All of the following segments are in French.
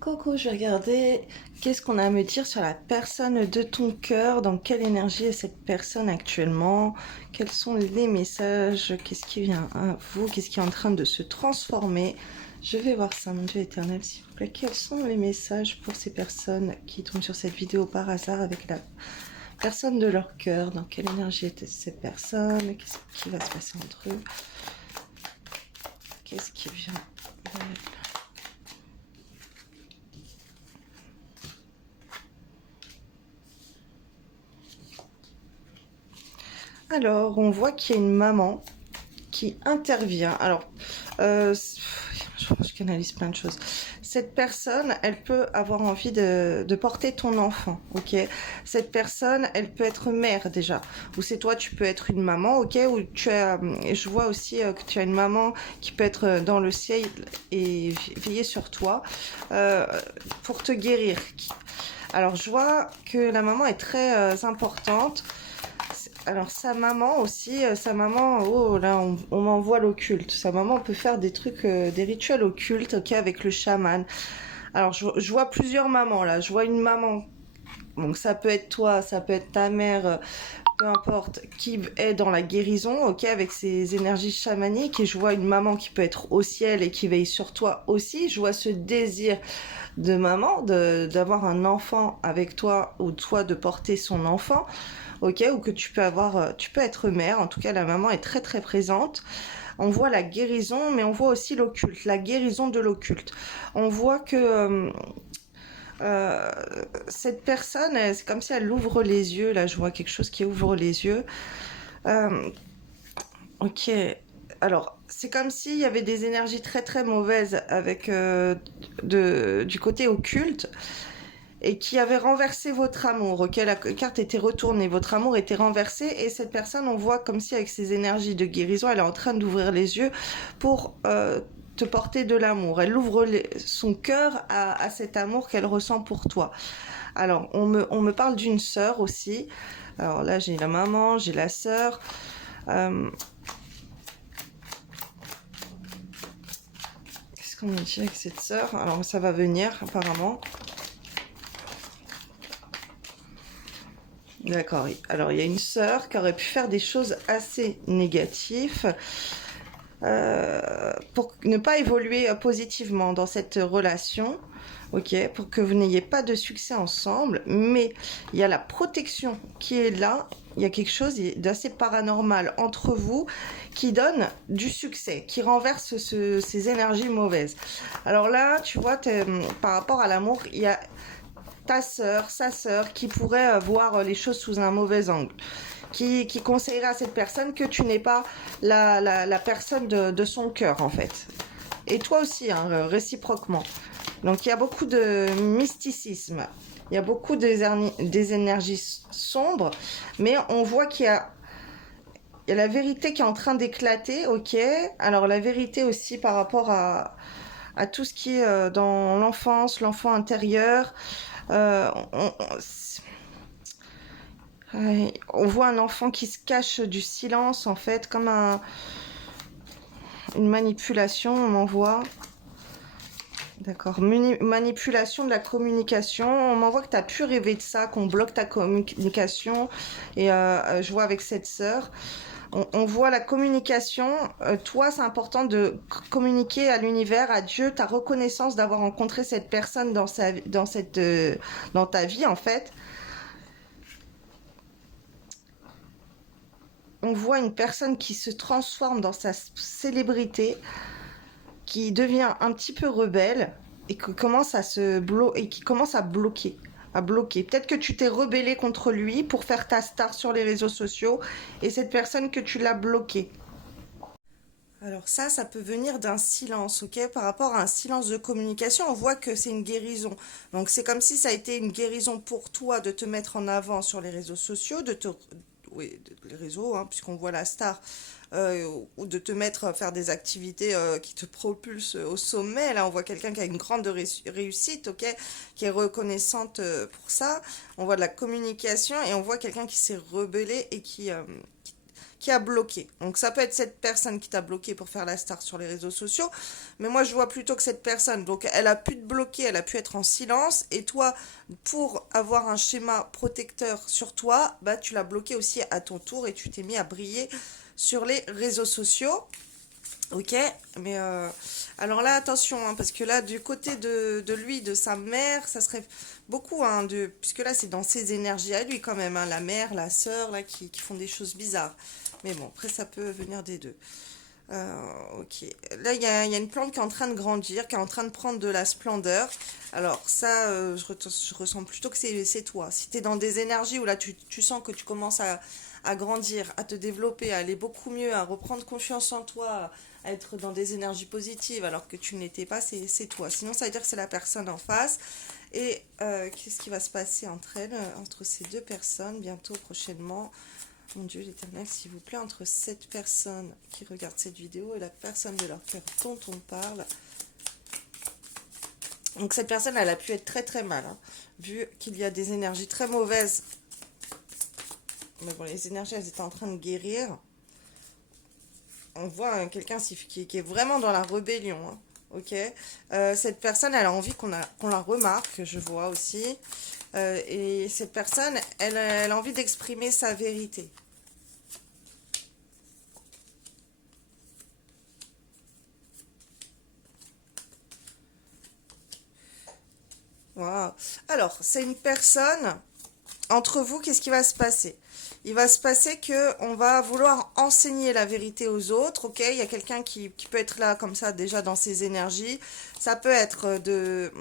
Coco, je vais regarder qu'est-ce qu'on a à me dire sur la personne de ton cœur, dans quelle énergie est cette personne actuellement, quels sont les messages, qu'est-ce qui vient à vous, qu'est-ce qui est en train de se transformer. Je vais voir ça, mon Dieu éternel, s'il vous plaît. Quels sont les messages pour ces personnes qui tombent sur cette vidéo par hasard avec la personne de leur cœur, dans quelle énergie est cette personne, qu'est-ce qui va se passer entre eux, qu'est-ce qui vient. Alors, on voit qu'il y a une maman qui intervient. Alors, je canalise plein de choses. Cette personne, elle peut avoir envie de porter ton enfant, ok? Cette personne, elle peut être mère déjà. Ou c'est toi, tu peux être une maman, ok? Ou tu as, et je vois aussi que tu as une maman qui peut être dans le ciel et veiller sur toi pour te guérir. Alors, je vois que la maman est très importante. Alors sa maman aussi, sa maman, oh là on m'envoie l'occulte. Sa maman peut faire des trucs, des rituels occultes, ok, avec le chaman. Alors je vois plusieurs mamans là. Je vois une maman, donc ça peut être toi, ça peut être ta mère, peu importe, qui est dans la guérison, ok, avec ses énergies chamaniques. Et je vois une maman qui peut être au ciel et qui veille sur toi aussi. Je vois ce désir de maman d'avoir un enfant avec toi ou toi de porter son enfant. Ok, ou que tu peux avoir, tu peux être mère. En tout cas, la maman est très très présente. On voit la guérison, mais on voit aussi l'occulte, la guérison de l'occulte. On voit que euh, cette personne, c'est comme si elle ouvre les yeux. Là, je vois quelque chose qui ouvre les yeux. Euh, ok. Alors, c'est comme s'il y avait des énergies très très mauvaises avec du côté occulte et qui avait renversé votre amour, ok, la carte était retournée, votre amour était renversé et cette personne, on voit comme si avec ses énergies de guérison, elle est en train d'ouvrir les yeux pour te porter de l'amour. Elle ouvre son cœur à cet amour qu'elle ressent pour toi. Alors, on me parle d'une sœur aussi. Alors là, j'ai la maman, j'ai la sœur. Qu'est-ce qu'on me dit avec cette sœur? Alors, ça va venir, apparemment. D'accord, oui. Alors il y a une sœur qui aurait pu faire des choses assez négatives pour ne pas évoluer positivement dans cette relation, ok, pour que vous n'ayez pas de succès ensemble, mais il y a la protection qui est là, il y a quelque chose d'assez paranormal entre vous qui donne du succès, qui renverse ces énergies mauvaises. Alors là, tu vois, par rapport à l'amour, il y a ta sœur, sa sœur, qui pourrait voir les choses sous un mauvais angle, qui conseillerait à cette personne que tu n'es pas la personne de son cœur, en fait. Et toi aussi, hein, réciproquement. Donc il y a beaucoup de mysticisme, il y a beaucoup des énergies sombres, mais on voit il y a la vérité qui est en train d'éclater, ok. Alors la vérité aussi par rapport à tout ce qui est dans l'enfance, l'enfant intérieur. Euh, on, on voit un enfant qui se cache du silence, en fait, comme une manipulation, on m'envoie. D'accord. Manipulation de la communication. On m'envoie que tu as pu rêver de ça, qu'on bloque ta communication. Et je vois avec cette sœur. On voit la communication. Toi, c'est important de communiquer à l'univers, à Dieu, ta reconnaissance d'avoir rencontré cette personne dans ta vie, en fait. On voit une personne qui se transforme dans sa célébrité, qui devient un petit peu rebelle et qui commence à bloquer. À bloquer. Peut-être que tu t'es rebellé contre lui pour faire ta star sur les réseaux sociaux et cette personne que tu l'as bloqué. Alors ça peut venir d'un silence, ok? Par rapport à un silence de communication, on voit que c'est une guérison. Donc c'est comme si ça a été une guérison pour toi de te mettre en avant sur les réseaux sociaux, oui, les réseaux, hein, puisqu'on voit la star, ou de te mettre à faire des activités qui te propulsent au sommet. Là, on voit quelqu'un qui a une grande réussite, ok, qui est reconnaissante pour ça. On voit de la communication et on voit quelqu'un qui s'est rebellé et qui qui a bloqué. Donc ça peut être cette personne qui t'a bloqué pour faire la star sur les réseaux sociaux, mais moi je vois plutôt que cette personne, donc elle a pu te bloquer, elle a pu être en silence, et toi, pour avoir un schéma protecteur sur toi, bah tu l'as bloqué aussi à ton tour et tu t'es mis à briller sur les réseaux sociaux. Ok, mais alors là, attention, hein, parce que là, du côté de lui, de sa mère, ça serait beaucoup, hein, puisque là, c'est dans ses énergies à lui quand même, hein, la mère, la sœur, là, qui font des choses bizarres. Mais bon, après, ça peut venir des deux. Ok, là, il y a une plante qui est en train de grandir, qui est en train de prendre de la splendeur. Alors ça, je ressens plutôt que c'est toi. Si tu es dans des énergies où là, tu sens que tu commences à grandir, à te développer, à aller beaucoup mieux, à reprendre confiance en toi, à être dans des énergies positives alors que tu ne l'étais pas, c'est toi. Sinon, ça veut dire que c'est la personne en face. Et qu'est-ce qui va se passer entre elles, entre ces deux personnes, bientôt, prochainement? Mon Dieu, l'Éternel, s'il vous plaît, entre cette personne qui regarde cette vidéo et la personne de leur cœur dont on parle. Donc cette personne, elle a pu être très très mal, hein, vu qu'il y a des énergies très mauvaises. Mais bon, les énergies, elles étaient en train de guérir. On voit hein, quelqu'un qui est vraiment dans la rébellion, hein, ok. Cette personne, elle a envie qu'on la remarque, je vois aussi. Et cette personne, elle a envie d'exprimer sa vérité. Wow. Alors, c'est une personne, entre vous, qu'est-ce qui va se passer? Il va se passer que on va vouloir enseigner la vérité aux autres, ok? Il y a quelqu'un qui peut être là comme ça déjà dans ses énergies. Ça peut être de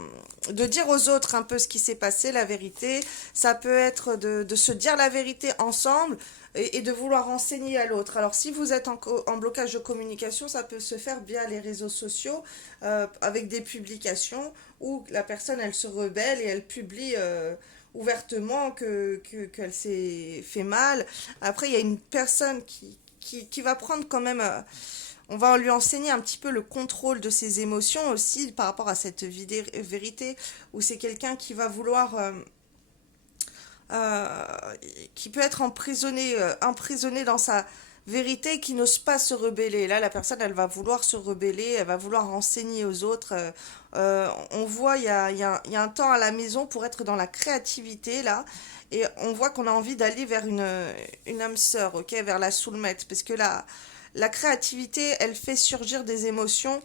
dire aux autres un peu ce qui s'est passé, la vérité. Ça peut être de se dire la vérité ensemble et de vouloir enseigner à l'autre. Alors si vous êtes en blocage de communication, ça peut se faire via les réseaux sociaux avec des publications où la personne elle se rebelle et elle publie ouvertement qu'elle s'est fait mal. Après, il y a une personne qui va prendre quand même... on va lui enseigner un petit peu le contrôle de ses émotions aussi par rapport à cette vérité, où c'est quelqu'un qui va vouloir... euh, qui peut être emprisonné dans sa vérité, qui n'ose pas se rebeller. Là, la personne, elle va vouloir se rebeller, elle va vouloir enseigner aux autres. On voit, il y a un temps à la maison pour être dans la créativité, là. Et on voit qu'on a envie d'aller vers une âme sœur, ok, vers la soulmate. Parce que la créativité, elle fait surgir des émotions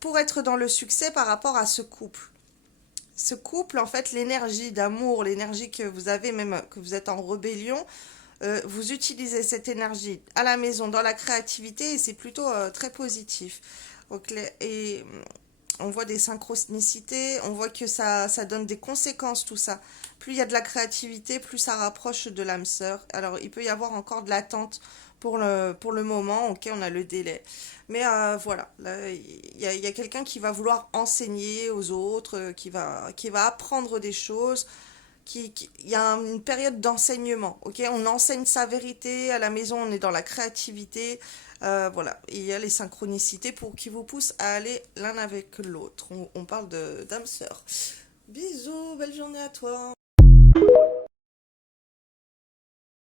pour être dans le succès par rapport à ce couple. Ce couple, en fait, l'énergie d'amour, l'énergie que vous avez, même que vous êtes en rébellion, vous utilisez cette énergie à la maison, dans la créativité, et c'est plutôt très positif. Donc, et on voit des synchronicités, on voit que ça donne des conséquences, tout ça. Plus il y a de la créativité, plus ça rapproche de l'âme sœur. Alors, il peut y avoir encore de l'attente pour le moment, ok, on a le délai. Mais voilà, là, il y a quelqu'un qui va vouloir enseigner aux autres, qui va apprendre des choses, il y a une période d'enseignement, ok? On enseigne sa vérité, à la maison on est dans la créativité, voilà. Et il y a les synchronicités qui vous poussent à aller l'un avec l'autre. On parle d'âme sœur. Bisous, belle journée à toi.